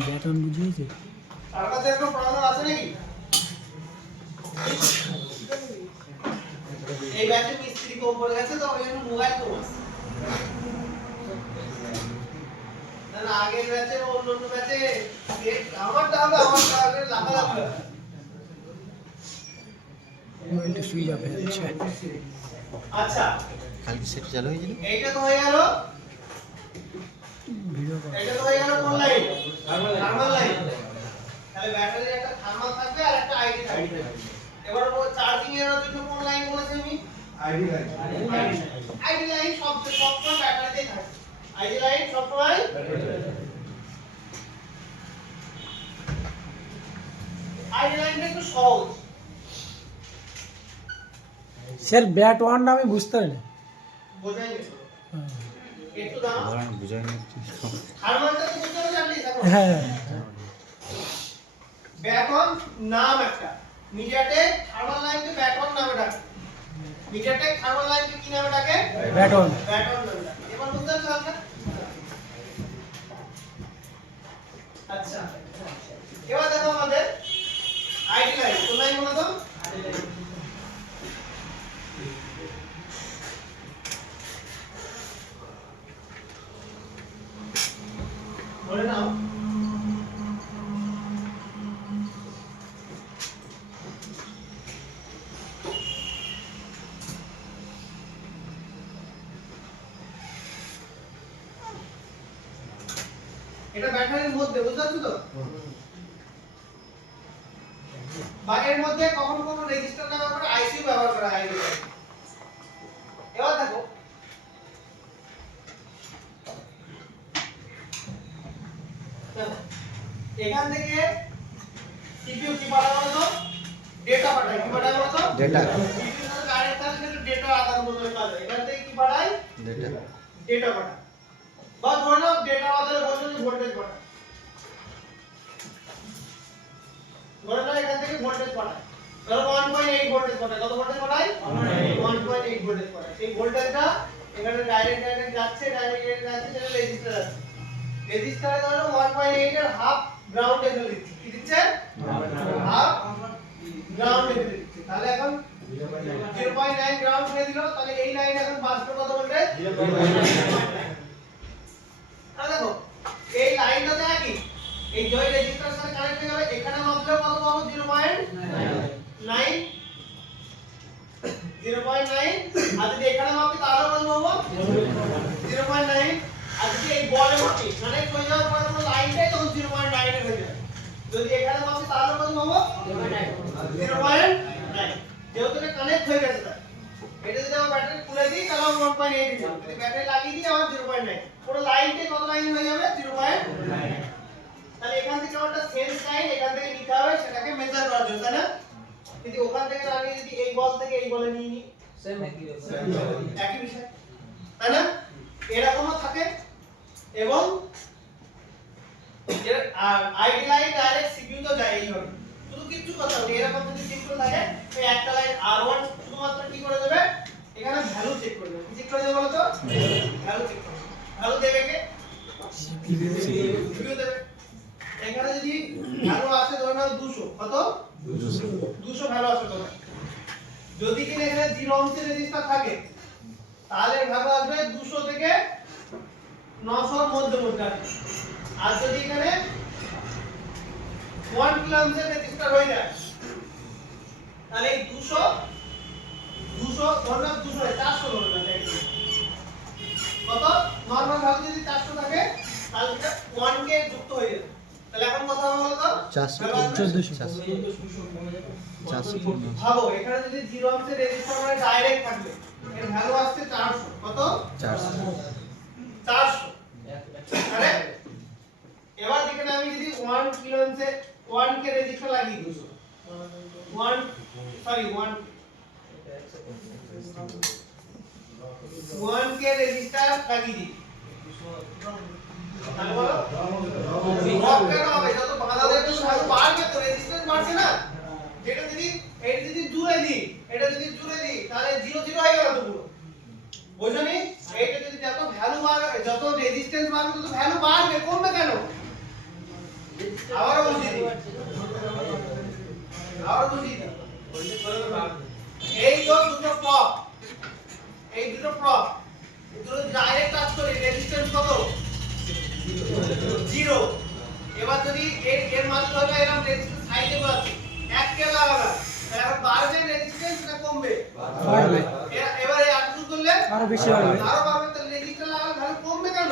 ব্যাট ওয়ান বুঝিয়েছে তার কাছে কোনো প্রবলেম আছে নাকি এই ব্যাচে মিস্ত্রি কম পড়ে গেছে তো ওই জন্য মোবাইল কম আছে না আগের ব্যাচে অন্য ব্যাচে আমারটা হবে লাফালাফি মোবাইলটা সুইচ অফ হয়ে যাচ্ছে আচ্ছা কালকে সেটা চালু হয়েছিল এইটা তো হয়ে গেল ভিডিও কল এটা তো হয়ে গেল কোন লাইন থার্মাল লাইন তাহলে ব্যাটারির একটা থার্মাল থাকবে আর একটা আইডি থাকবে এবার ও চার্জিং এর জন্য কোন লাইন বলেছি আমি আইডি লাইন আইডি লাইন সবসময় ব্যাটারিতে থাকে আইডি লাইন সবসময় আইডি লাইনটা একটু সহজ স্যার ব্যাট ওয়ানটা আমি বুঝতে পারিনি বোঝাই গেছে একটু দাঁড়াও বলেন বুঝাইনি থার্মালটা তো বুঝতে পারছি আপনি হ্যাঁ ব্যাটন নাম একটা মিডিয়াটেক থার্মাল লাইনকে ব্যাটন নামে ডাকে মিডিয়াটেক থার্মাল লাইনকে কি নামে ডাকে ব্যাট ওয়ান ব্যাটন নামে ডাকে এবার বুঝতে পারছো আপনারা আচ্ছা এবার দেখো আমাদের আইডি লাইন কোন লাইন বলো তো বলে নাও এটা ব্যাটারির মধ্যে বুঝতে পারছো তো বাগের মধ্যে কখনো কখনো রেজিস্টার ব্যবহার করে আইসি ব্যবহার করা হয় এবার দেখো এখান থেকে সিপিইউ কি পাঠাবো তো ডেটা পাঠায় কি পাঠায় বলো তো ডেটা সিপিইউ এর কারেন্ট তার সাথে ডেটা আদান প্রদান কাজ হয় এখান থেকে কি পাঠায় ডেটা ডেটা পাঠায় বা ধরে নাও ডেটা বদলে বলছো যে ভোল্টেজ পাঠায় ধরে নাও এখান থেকে ভোল্টেজ পাঠায় ধরো 1.8 ভোল্টেজ পাঠায় কত ভোল্টেজ পাঠায় 1.8 ভোল্টেজ পাঠায় এই ভোল্টেজটা এখানে ডাইরেক্ট যাচ্ছে সেটা রেজিস্টার আছে রেজিস্টারে ধরো 1.8 এর হাফ গ্রাউন্ড এখানে দিচ্ছে কি দিচ্ছে হাফ গ্রাউন্ড এখানে দিচ্ছে তাহলে এখন 0.9 গ্রাউন্ড করে দিল তাহলে এই লাইন এখন বাস্তব কত ভোল্টেজ 0.9 তাহলে দেখো এই লাইনটাতে একই এই জয় রেজিস্টারের সাথে কানেক্ট হয়ে গেলে এখানে মাপলে কত পাবো 0.9 আর যদি এখানে মাপি তাহলে কত পাবো 0.9 আর যদি এই বলে মাপি কানেক্ট হয়ে যাওয়ার পরে পুরো লাইনটাই তখন 0.9 এর হয়ে যাবে যদি এখানে মাপি তাহলে কত পাবো 0.9 যেহেতু এটা কানেক্ট হয়ে গেছে তাই এটা যদি আমরা ব্যাটারি খুলে দিই তাহলে আমরা 1.8 দিই যদি ব্যাটারি লাগিয়ে দিই আবার 0.9 পুরো লাইনটাই কত লাইন হয়ে যাবে 0.9 তাহলে এখান থেকে একটা সেন্স লাইন এখান থেকে নিতে হবে সেটাকে মেজার করার জন্য তাই না যদি ওখান থেকে আমি যদি এই বল থেকে এই বলে নিয়ে নিই সেম একই ব্যাপার একই বিষয় তাই না এরকমও থাকে এবং আইডি লাইন ডাইরেক্ট সিপিইউ তো যায় এইভাবে শুধু কিছু কথা নেই এরকম যদি সিম্পল থাকে এই একটা লাইন R1 শুধুমাত্র কি করে দেবে এখানে ভ্যালু চেক করে দেবে চেক করে দেবে বলো তো ভ্যালু চেক করবে ভ্যালু দেবে কে সিপিইউ দেবে এখানে যদি ভ্যালু আসে ধরে নাও 200 কত 200 ভ্যালু আসে তোমার যদি কিনা এখানে 0 ohms এর রেজিস্টার থাকে তাহলে ভ্যালু আসবে 200 থেকে 900 এর মধ্যে আসবে আর যদি এখানে 1 কিলো ohms এর রেজিস্টার হয়ে যায় তাহলে এই 200 ধরে নাও 200 400 ধরে নাও কত নরমাল ভ্যালু যদি 400 থাকে তাহলে এটা 1 কে যুক্ত হয়ে যাবে তাহলে এখন কথা হবে বলো তো ভাবো এখানে যদি 0 অংশে রেজিস্টার মানে ডাইরেক্ট থাকবে এর ভ্যালু আসছে 400 কত 400 তাহলে এবার এখানে আমি যদি 1 কিলো অংশে 1 কে রেজিস্টার লাগিয়ে দিই 1 কে রেজিস্টার লাগিয়ে দিই তাহলে বলো ড্রপ কেন হবে যত বাধা দেবে তত বাড়বে তো রেজিস্ট্যান্স বাড়ছে না যেটা যদি এটা যদি জুড়ে দিই তাহলে 0 0 হয়ে গেল তো পুরো বুঝছনি এইটা যদি যত ভ্যালু বাড়বে যত রেজিস্ট্যান্স বাড়বে তত ভ্যালু বাড়বে কমবে কেন আবার বুঝিয়ে দিই এই দুটো প্রপ দুটো ডাইরেক্ট টাচ করি রেজিস্ট্যান্স কত 0 এবার যদি এর মান হবে এরকম রেজিস্ট্যান্স সাইডে বসাচ্ছি 1 কে লাগালাম তাহলে বাড়বে রেজিস্ট্যান্স না কমবে বাড়বে এবারে আটু করলে আরো বেশি বাড়বে তাহলে রেজিস্ট্যান্স লাগালে ভ্যালু কমবে কেন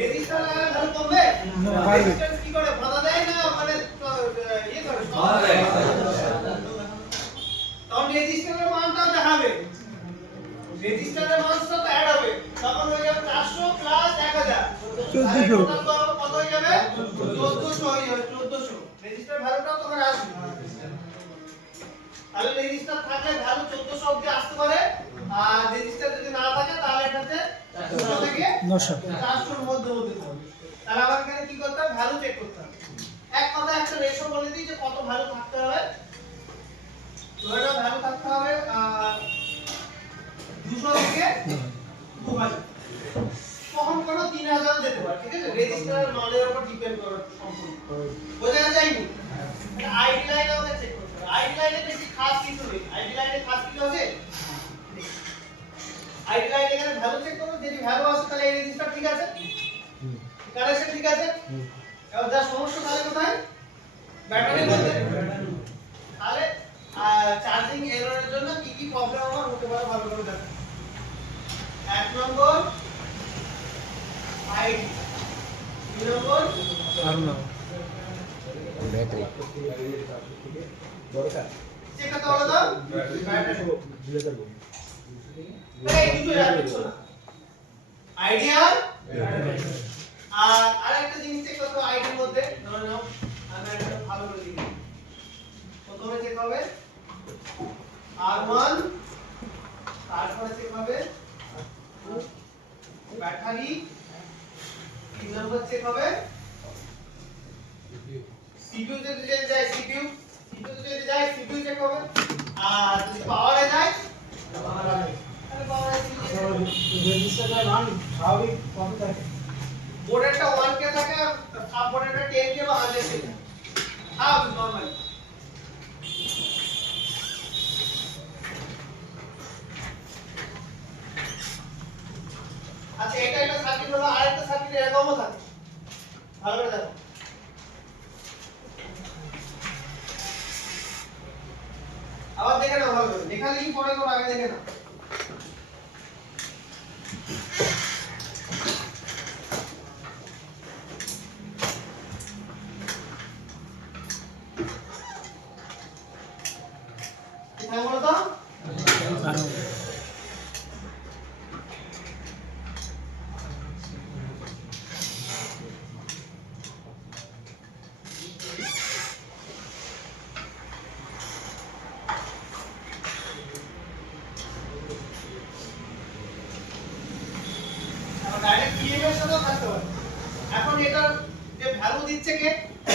রেজিস্ট্যান্স লাগালে ভ্যালু কমবে বাড়বে রেজিস্ট্যান্স কি করে বাধা দেয় না মানে ইয়ে করে বাধা দেয় তখন রেজিস্ট্যান্সের মানটাও দেখাবে রেজিস্টারের মানটা তো অ্যাড হবে তখন হয়ে যাবে 400 প্লাস 1000 1400 কত হয়ে যাবে 1400 হয়ে যাবে 1400 রেজিস্টার ভ্যালুটাও তখন আসবে তাহলে রেজিস্টার থাকলে ভ্যালু 1400 অবধি আসতে পারে আর রেজিস্টার যদি না থাকে তাহলে এটাতে 400 থেকে 400 এর মধ্যে থাকবে তাহলে আবার এখানে কি করতে হবে ভ্যালু চেক করতে হবে এক কথা একটা রেশিও বলে দিই যে কত ভ্যালু থাকতে হবে ধরে নাও ভ্যালু থাকতে হবে 200 থেকে 2000 কখন কোনো 3000 যেতে পারে ঠিক আছে রেজিস্টারের মানের উপর ডিপেন্ড করে সম্পূর্ণ বোঝা যায়নি আইডি লাইন আমাদের চেক করতে হবে আইডি লাইনে বেশি খাস কিছু নেই আইডি লাইনে খাস কিছু আছে আইডি লাইনে এখানে ভ্যালু চেক করব যদি ভ্যালু আসে তাহলে এই রেজিস্টার ঠিক আছে কানেকশন ঠিক আছে এবার যা সমস্যা তাহলে কোথায় ব্যাটারির মধ্যে তাহলে চার্জিং এররের জন্য কি কি প্রবলেম আমার হতে পারে ভালো করে দেখো এক নম্বর আইডি দুই নম্বর ব্যাটারি চেক করতে হলো তো ব্যাটারি এই দুটো যাচ্ছে না আইডি আর আরেকটা জিনিস চেক করতে হবে আইডির মধ্যে ধরে নাও আমি এটা ভালো করে দিই প্রথমে চেক হবে R1 তারপরে চেক হবে ব্যাটারি 3 নম্বর চেক হবে CPU যদি যায় CPU যদি যায় CPU চেক হবে আর যদি পাওয়ারে যায় তাহলে পাওয়ারে রেজিস্টারের মান স্বাভাবিক কত থাকে বোর্ডেরটা 1 কে থাকে আর সাব বোর্ডেরটা 10 কে বা 100 কে হ্যাঁ নরমালি আচ্ছা এটা একটা সার্কিট হলো আরেকটা সার্কিট এরকমও থাকে ভালো করে দেখো আবার দেখে নাও ভালো করে লেখালেখি পরে করো আগে দেখে নাও কোথায় বলো তো ডাইরেক্ট ইএমএর সাথে থাকতে পারে এখন এটার যে ভ্যালু দিচ্ছে কে